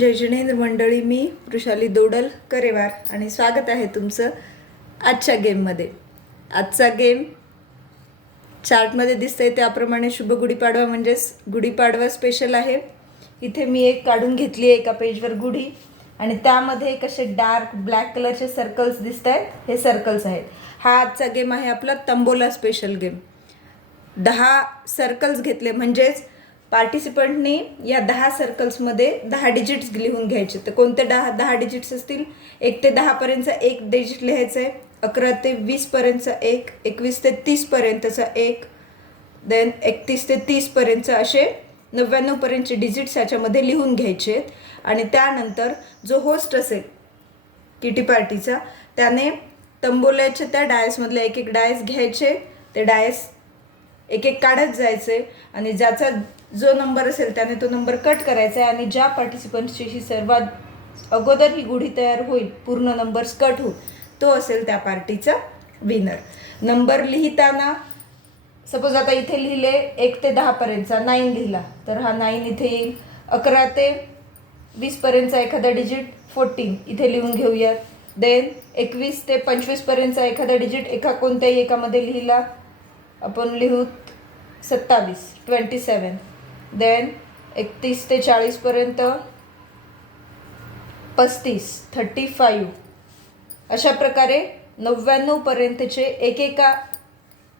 जय जिनेंद्र मंडळी मी वृषाली दोडल करेवार आणि स्वागत आहे तुमचं आजच्या गेममध्ये. आजचा गेम चार्टमध्ये दिसतंय त्याप्रमाणे शुभ गुढीपाडवा म्हणजेच गुढीपाडवा स्पेशल आहे. इथे मी एक काढून घेतली आहे एका पेजवर गुढी आणि त्यामध्ये एक असे डार्क ब्लॅक कलरचे सर्कल्स दिसत आहेत हे सर्कल्स आहेत. हा आजचा गेम आहे आपला तंबोला स्पेशल गेम. दहा सर्कल्स घेतले म्हणजेच पार्टिसिपंटनी या दहा सर्कल्समध्ये दहा डिजिट्स लिहून घ्यायचे. तर कोणते दहा दहा डिजिट्स असतील? एक ते दहापर्यंतचा एक डिजिट लिहायचं आहे. अकरा ते वीसपर्यंतचा एक एकवीस ते तीसपर्यंतचा एक देन एकतीस ते तीसपर्यंतचं असे नव्याण्णवपर्यंतचे डिजिट्स ह्याच्यामध्ये लिहून घ्यायचे आहेत. आणि त्यानंतर जो होस्ट असेल किटी पार्टीचा त्याने तंबोल्याच्या त्या डायसमधले एक एक डायस घ्यायचे. ते डायस एक एक काढत जायचे आणि ज्याचा जो नंबर असेल त्याने तो नंबर कट करायचा आहे आणि ज्या पार्टिसिपंटची ही सर्वात अगोदर ही गुढी तयार होईल पूर्ण नंबर्स कट होईल तो असेल त्या पार्टीचा विनर नंबर लिहिताना सपोज आता इथे लिहिले एक ते दहापर्यंतचा नाईन लिहिला तर हा नाईन इथे येईल. अकरा ते वीसपर्यंतचा एखादा डिजिट फोर्टीन इथे लिहून घेऊयात. देन एकवीस ते पंचवीसपर्यंतचा एखादा डिजिट एका कोणत्याही एकामध्ये लिहिला. आपण लिहू सत्तावीस ट्वेंटी सेवन देन एकतीस ते चाळीसपर्यंत पस्तीस थर्टी फाईव्ह अशा प्रकारे नव्याण्णवपर्यंतचे एकेका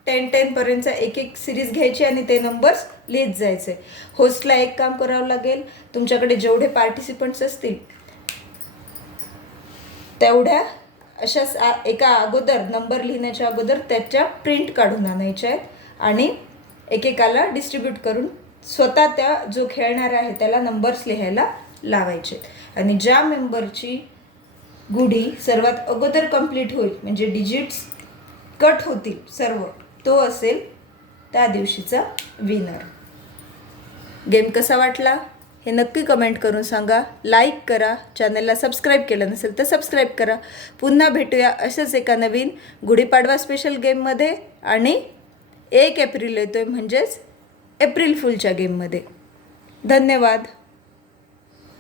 टेन टेनपर्यंतचा एक एक सिरीज घ्यायची आणि ते नंबर्स लिहित जायचे. होस्टला एक काम करावं लागेल. तुमच्याकडे जेवढे पार्टिसिपंट्स असतील तेवढ्या अशा एका अगोदर नंबर लिहिण्याच्या अगोदर त्याच्या प्रिंट काढून आणायच्या आहेत आणि एकेकाला डिस्ट्रीब्यूट करून स्वतः त्या जो खेळणारा आहे त्याला नंबर्स लिहायला लावायचे आणि ज्या मेंबरची गुढी सर्वात अगोदर कंप्लीट होईल म्हणजे डिजिट्स कट होतील सर्व तो असेल त्या दिवशीचा विनर गेम कसा वाटला? हे नक्की कमेंट करून सांगा. लाईक करा. चॅनलला सबस्क्राईब केलं नसेल तर सबस्क्राईब करा. पुन्हा भेटूया अशाच एका नवीन गुढीपाडवा स्पेशल गेममध्ये आणि एक एप्रिल येतो आहे म्हणजेच एप्रिल फुलच्या गेममध्ये धन्यवाद.